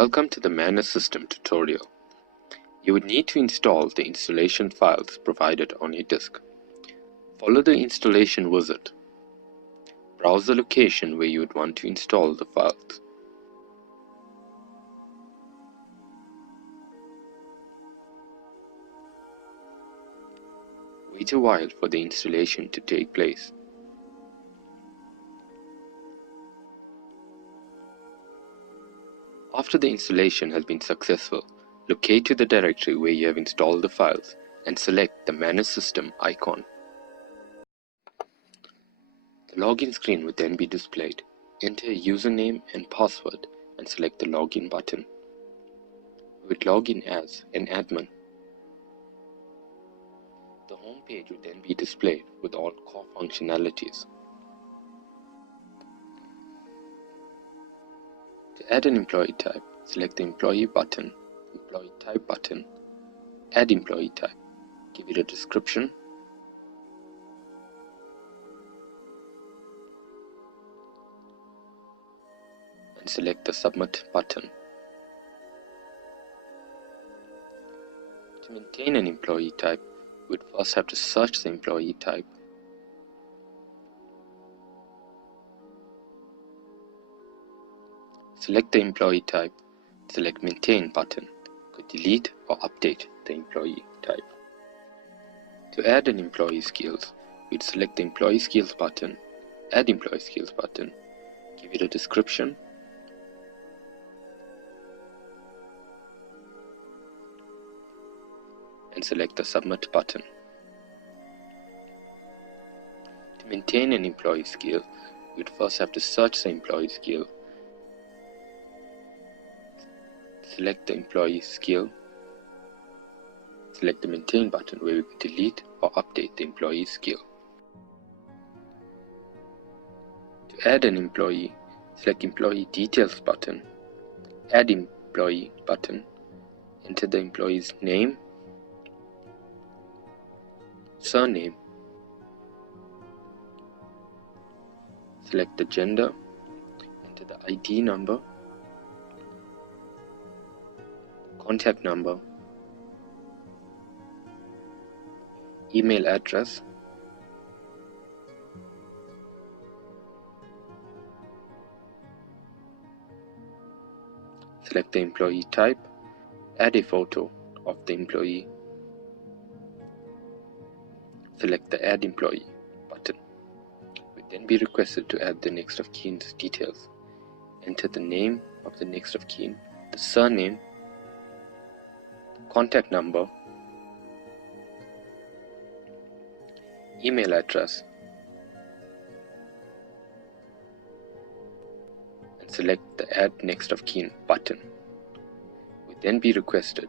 Welcome to the Manus system tutorial. You would need to install the installation files provided on your disk. Follow the installation wizard. Browse the location where you would want to install the files. Wait a while for the installation to take place. After the installation has been successful, locate to the directory where you have installed the files and select the Manus system icon. The login screen will then be displayed. Enter a username and password and select the login button. You would log in as an admin. The home page will then be displayed with all core functionalities. To add an employee type, select the Employee button, Employee Type button, Add Employee Type, give it a description, and select the Submit button. To maintain an employee type, we would first have to search the employee type. Select the employee type, select Maintain button. Could delete or update the employee type. To add an employee skills, we'd select the Employee Skills button, Add Employee Skills button, give it a description, and select the Submit button. To maintain an employee skill, we'd first have to search the employee skill. Select the employee skill, select the Maintain button where we can delete or update the employee skill. To add an employee, select Employee Details button, Add Employee button, enter the employee's name, surname, select the gender, enter the ID number, contact number, email address, select the employee type, add a photo of the employee, select the Add Employee button. We then be requested to add the next of kin's details. Enter the name of the next of kin, the surname, contact number, email address, and select the Add Next of Kin button. We then be requested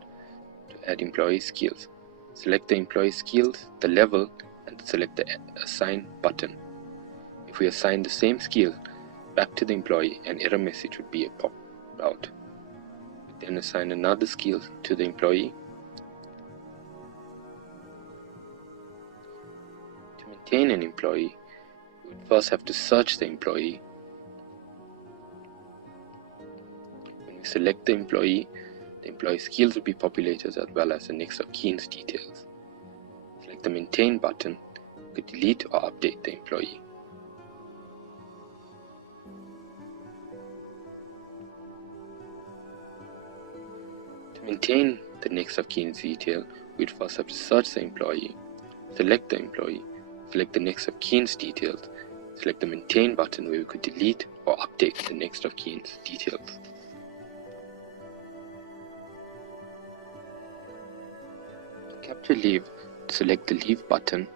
to add employee skills. Select the employee skills, the level, and select the Assign button. If we assign the same skill back to the employee, an error message would be popped out. We then assign another skill to the employee. To maintain an employee, we would first have to search the employee. When we select the employee skills will be populated as well as the next of kin's details. Select the Maintain button. You could delete or update the employee. To maintain the next of kin's detail, we'd first have to search the employee, select the employee, select the next of kin's details, select the Maintain button where we could delete or update the next of kin's details. To capture leave, select the Leave button,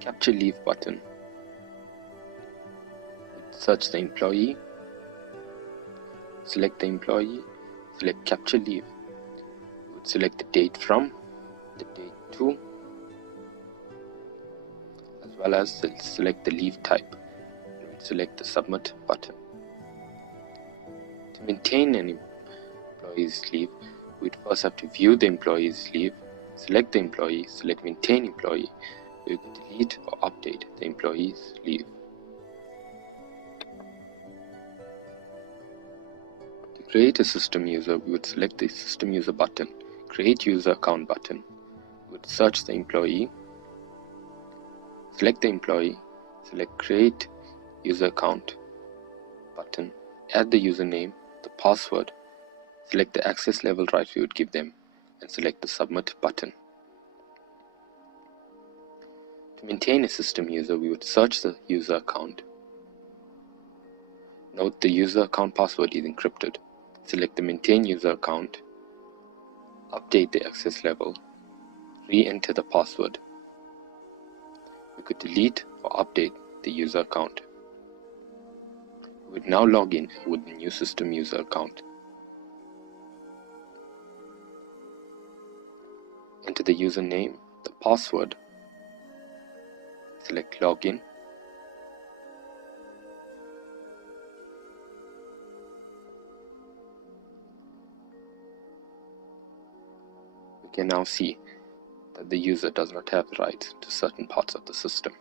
Capture Leave button, search the employee, select the employee, select Capture Leave, select the date from, the date to, as well as select the leave type, select the Submit button. To maintain an employee's leave, we'd first have to view the employee's leave, select the employee, select Maintain Employee, where we can delete or update the employee's leave. To create a system user, we would select the system user button, create user account button. We would search the employee, select the employee, select create user account button, add the username, the password, select the access level rights we would give them, and select the submit button. To maintain a system user, we would search the user account. Note the user account password is encrypted. Select the maintain user account, update the access level, re-enter the password. We could delete or update the user account. We would now log in with the new system user account. Enter the username, the password, select login. We can now see that the user does not have rights to certain parts of the system.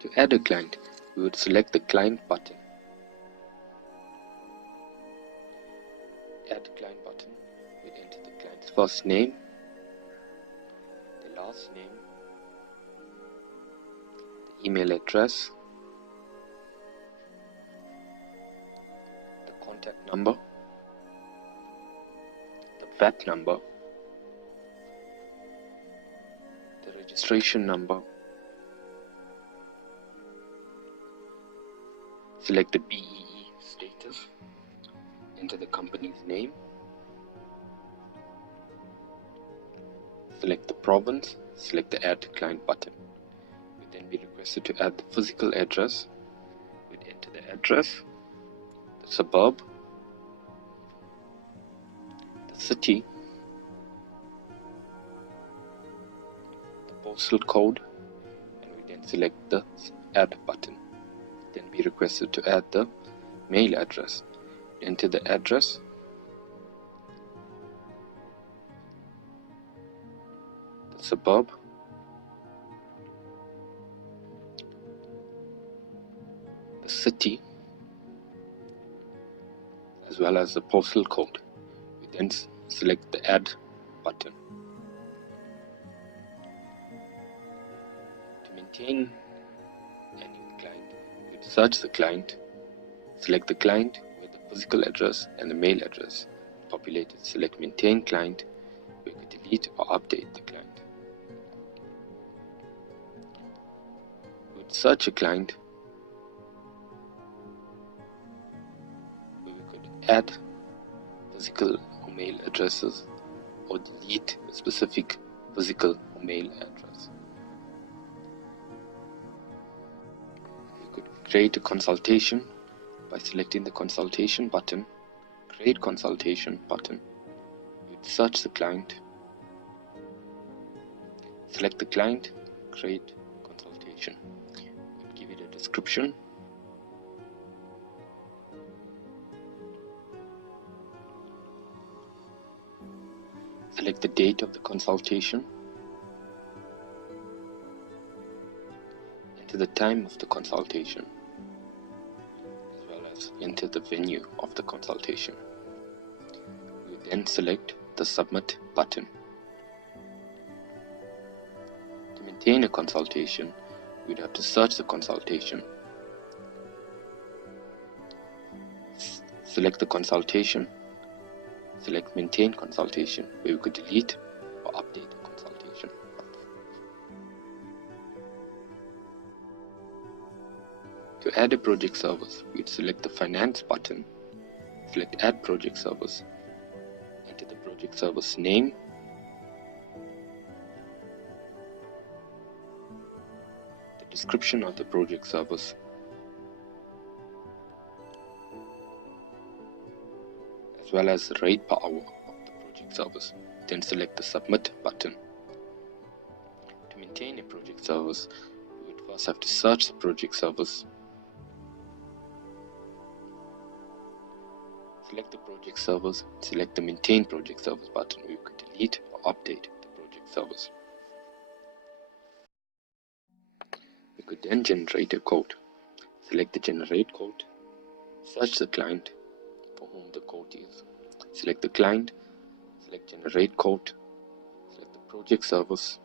To add a client, we would select the client button. Add client button, we'd enter the client's first name, the last name, the email address, the contact number, the VAT number, the registration number, select the BEE status, enter the company's name, select the province, select the add client button. We'd then be requested to add the physical address. We'd enter the address, the suburb, the city, the postal code, and we then select the add button. Then be requested to add the mail address. Enter the address, the suburb, the city, as well as the postal code. We then select the add button. To maintain any client, we search the client, select the client with the physical address and the mail address populated. Select maintain client. We could delete or update the client. We would search a client. We could add physical or mail addresses or delete a specific physical or mail address. We could create a consultation by selecting the consultation button, create consultation button. We'd search the client, select the client, create consultation. We'd give it a description, select the date of the consultation, enter the time of the consultation, as well as enter the venue of the consultation. We would then select the submit button. To maintain a consultation, we'd have to search the consultation, select the consultation, select maintain consultation, where we could delete or update the consultation. To add a project service, we'd select the finance button, select add project service, enter the project service name, the description of the project service, as well as the rate per hour of the project service. Then select the submit button. To maintain a project service, we would first have to search the project service, select the project service, select the maintain project service button. We could delete or update the project service. We could then generate a code. Select the generate code, Search the client for whom the quote is. Select the client, select generate quote, select the project service,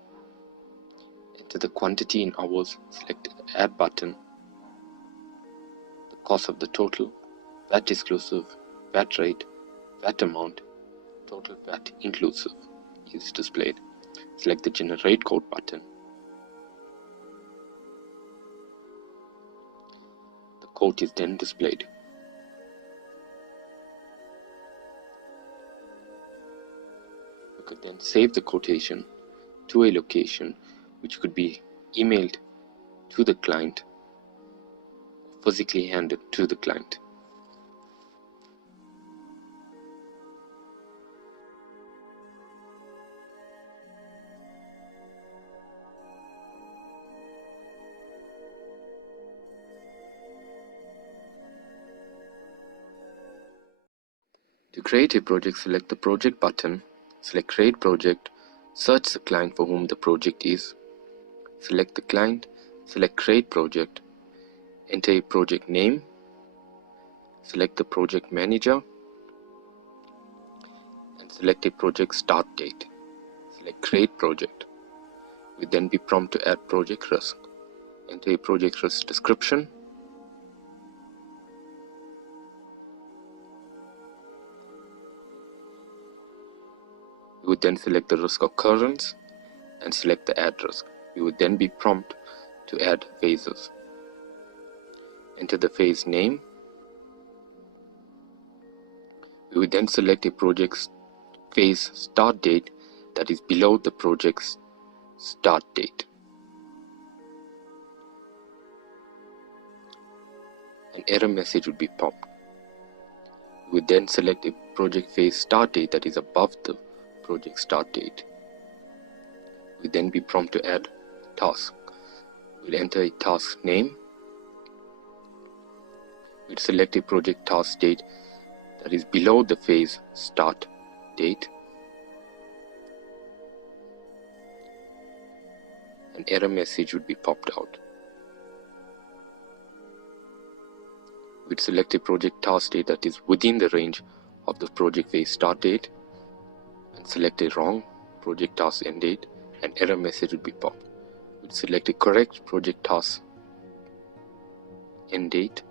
enter the quantity in hours, select the add button, the cost of the total, VAT exclusive, VAT rate, VAT amount, total VAT inclusive is displayed. Select the generate quote button. The quote is then displayed. You could then save the quotation to a location which could be emailed to the client or physically handed to the client. To create a project, select the project button, select create project, search the client for whom the project is, select the client, select create project, enter a project name, select the project manager, and select a project start date. Select create project. You will then be prompted to add project risk. Enter a project risk description, you would then select the risk occurrence and select the add risk. You would then be prompted to add phases. Enter the phase name. We would then select a project's phase start date that is below the project's start date. An error message would be popped. We would then select a project phase start date that is above the project start date. We would then be prompted to add task. We'll enter a task name. We'll select a project task date that is below the phase start date. An error message would be popped out. We'd select a project task date that is within the range of the project phase start date and select a wrong project task end date. An error message would be popped. We'd select a correct project task end date.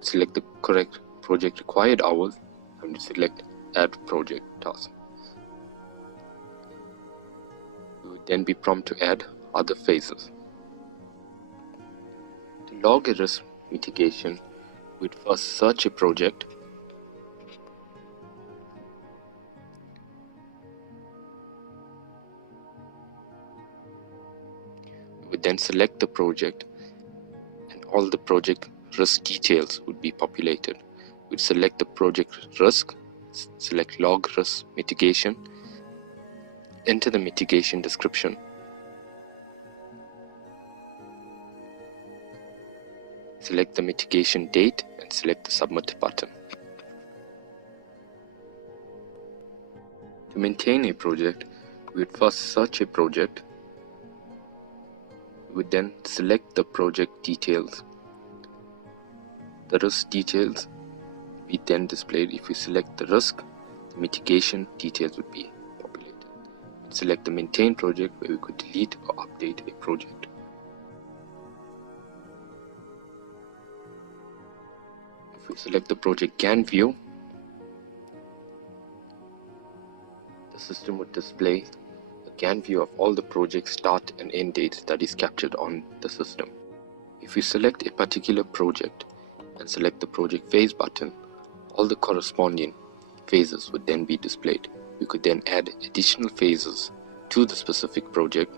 Select the correct project required hours and select add project task. We would then be prompted to add other phases. To log a risk mitigation, we'd first search a project. We would then select the project and all the project risk details would be populated. We'd select the project risk, select log risk mitigation, enter the mitigation description, select the mitigation date and select the submit button. To maintain a project, we would first search a project. We would then select the project details. The risk details would be then displayed. If we select the risk, the mitigation details would be populated. We'd select the maintain project where we could delete or update a project. If we select the project can view, the system would display a can view of all the project start and end dates that is captured on the system. If we select a particular project and select the project phase button, all the corresponding phases would then be displayed. We could then add additional phases to the specific project,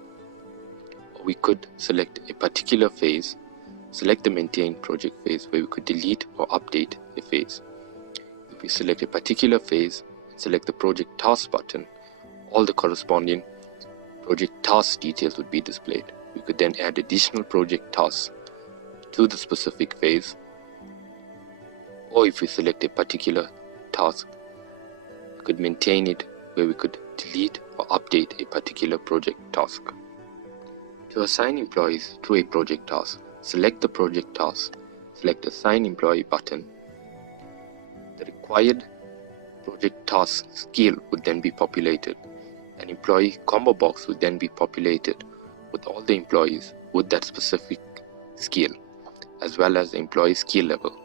or we could select a particular phase, select the maintain project phase where we could delete or update a phase. If we select a particular phase and select the project task button, all the corresponding project task details would be displayed. We could then add additional project tasks to the specific phase, or if we select a particular task, we could maintain it where we could delete or update a particular project task. To assign employees to a project task, select the project task select Assign Employee button. The required project task skill would then be populated. An employee combo box would then be populated with all the employees with that specific skill, as well as the employee skill level.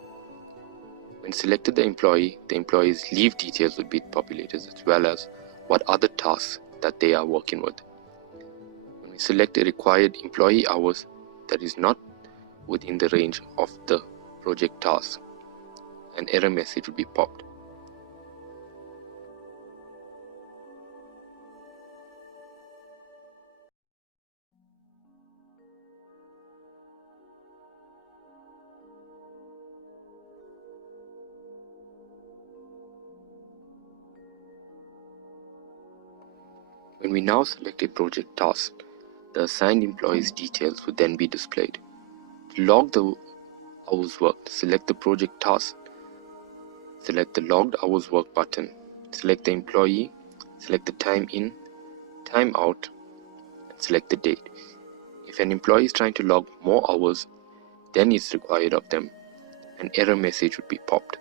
When selected the employee's leave details would be populated, as well as what other tasks that they are working with. When we select a required employee hours that is not within the range of the project task, an error message would be popped. When we now select a project task, the assigned employee's details would then be displayed. To log the hours worked, select the project task, select the logged hours worked button, select the employee, select the time in, time out, and select the date. If an employee is trying to log more hours than is required of them, an error message would be popped.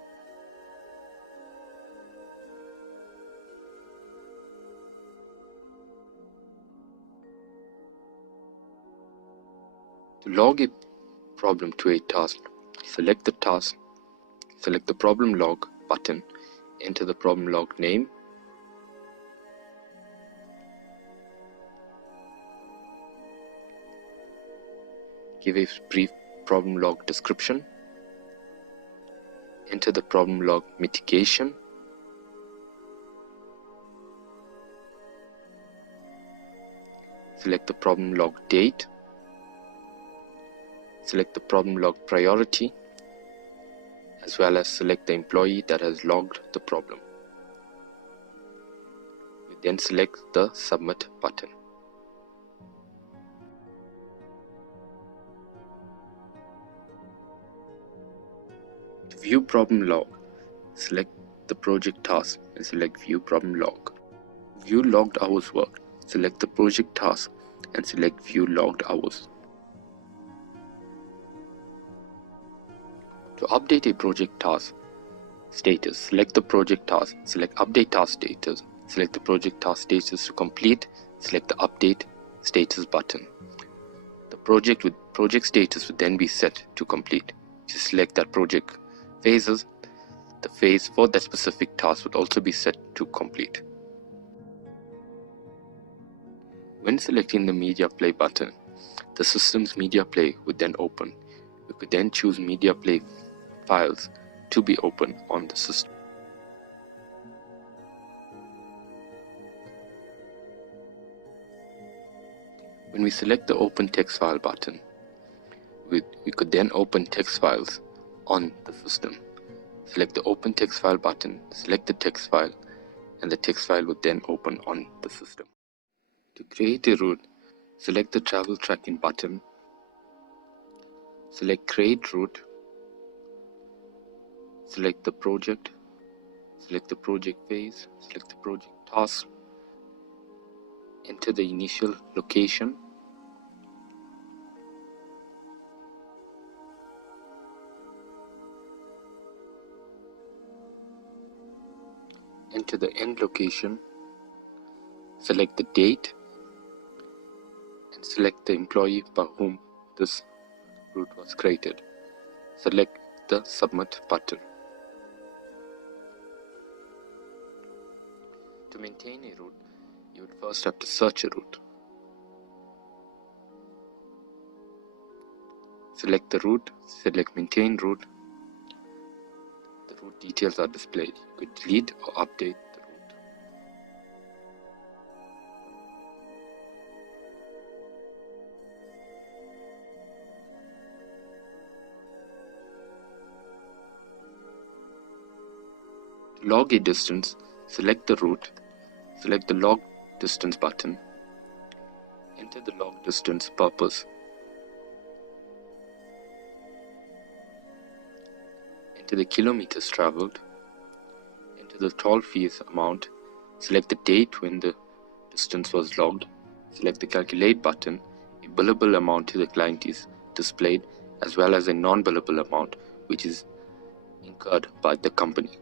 To log a problem to a task, select the task, select the problem log button, enter the problem log name, give a brief problem log description, enter the problem log mitigation, select the problem log date, select the problem log priority, as well as select the employee that has logged the problem. We then select the Submit button. To view problem log, select the project task and select View problem log. View logged hours worked, select the project task and select View logged hours. To update a project task status, select the project task, select Update Task Status, select the project task status to complete, select the Update Status button. The project status would then be set to complete. To select that project phases, the phase for that specific task would also be set to complete. When selecting the Media Play button, the system's Media Play would then open. We could then choose Media Play files to be open on the system. When we select the Open Text File button, we could then open text files on the system. Select the Open Text File button, select the text file, and the text file would then open on the system. To create a route, select the Travel Tracking button, select Create Route, select the project phase, select the project task, enter the initial location, enter the end location, select the date, and select the employee by whom this route was created. Select the Submit button. To maintain a route, you would first have to search a route. Select the route, select Maintain Route. The route details are displayed. You could delete or update the route. To log a distance, select the route, select the Log Distance button, enter the log distance purpose, enter the kilometers traveled, enter the toll fees amount, select the date when the distance was logged, select the Calculate button. A billable amount to the client is displayed as well as a non-billable amount which is incurred by the company.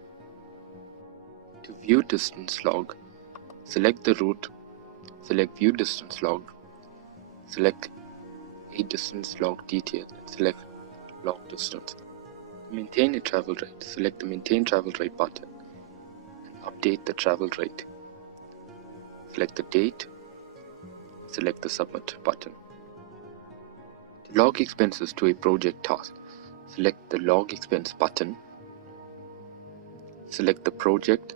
To view distance log, select the route, select view distance log, select a distance log detail and select log distance. To maintain a travel rate, select the maintain travel rate button and update the travel rate. Select the date, select the submit button. To log expenses to a project task, select the log expense button, select the project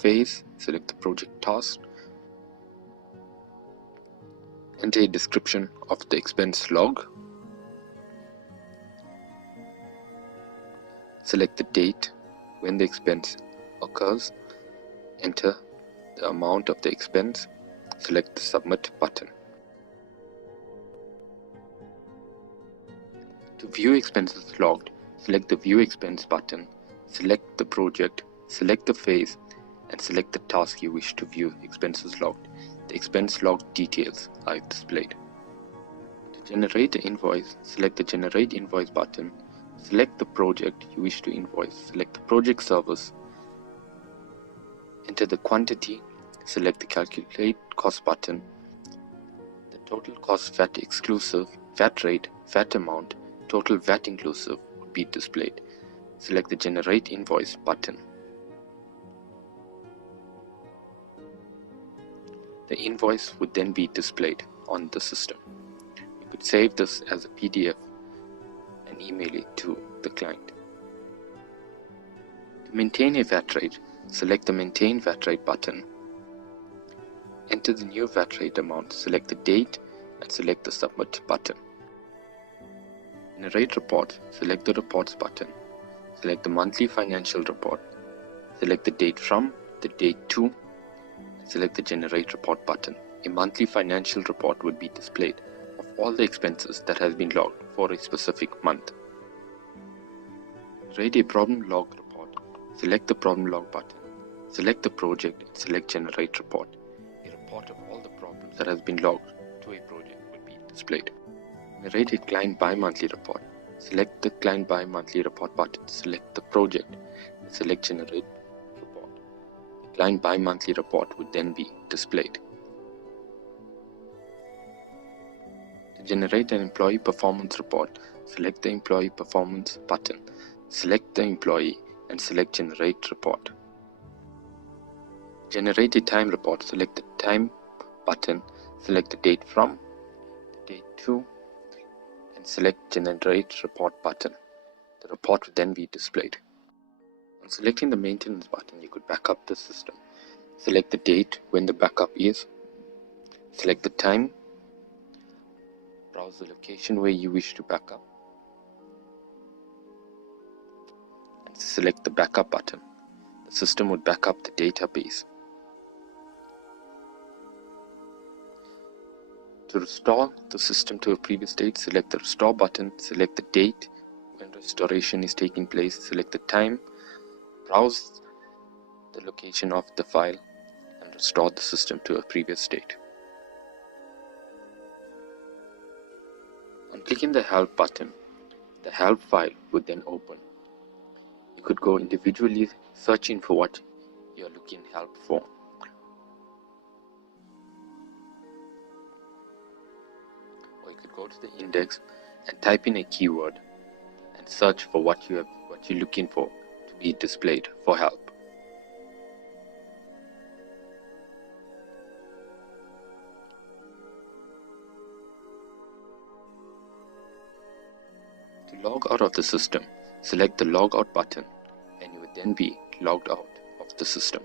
phase, select the project task, enter a description of the expense log, select the date when the expense occurs, enter the amount of the expense, select the submit button. To view expenses logged, select the view expense button, select the project, select the phase and select the task you wish to view expenses logged. The expense log details are displayed. To generate an invoice, select the generate invoice button, select the project you wish to invoice, select the project service, enter the quantity, select the calculate cost button. The total cost VAT exclusive, VAT rate, VAT amount, total VAT inclusive would be displayed. Select the generate invoice button. The invoice would then be displayed on the system. You could save this as a PDF and email it to the client. To maintain a VAT rate, select the maintain VAT rate button. Enter the new VAT rate amount, select the date and select the submit button. Generate report, select the reports button. Select the monthly financial report. Select the date from, the date to, and select the generate report button. A monthly financial report would be displayed of all the expenses that has been logged for a specific month. Generate a problem log report. Select the problem log button. Select the project and select generate report. A report of all the problems that has been logged to a project will be displayed. Generate a client bi-monthly report. Select the client bi-monthly report button. Select the project and select generate report. The client bi-monthly report would then be displayed. To generate an employee performance report, select the employee performance button. Select the employee and select generate report. Generate a time report. Select the time button. Select the date from, the date to, and select generate report button. The report will then be displayed. On selecting the maintenance button, you could back up the system. Select the date when the backup is. Select the time. Browse the location where you wish to back up. And select the backup button. The system would back up the database. To restore the system to a previous state, select the restore button, select the date when restoration is taking place, select the time, browse the location of the file and restore the system to a previous state. On clicking the help button, the help file would then open. You could go individually searching for what you are looking help for. Or you could go to the index and type in a keyword and search for what you're looking for to be displayed for help. To log out of the system, select the log out button and you would then be logged out of the system.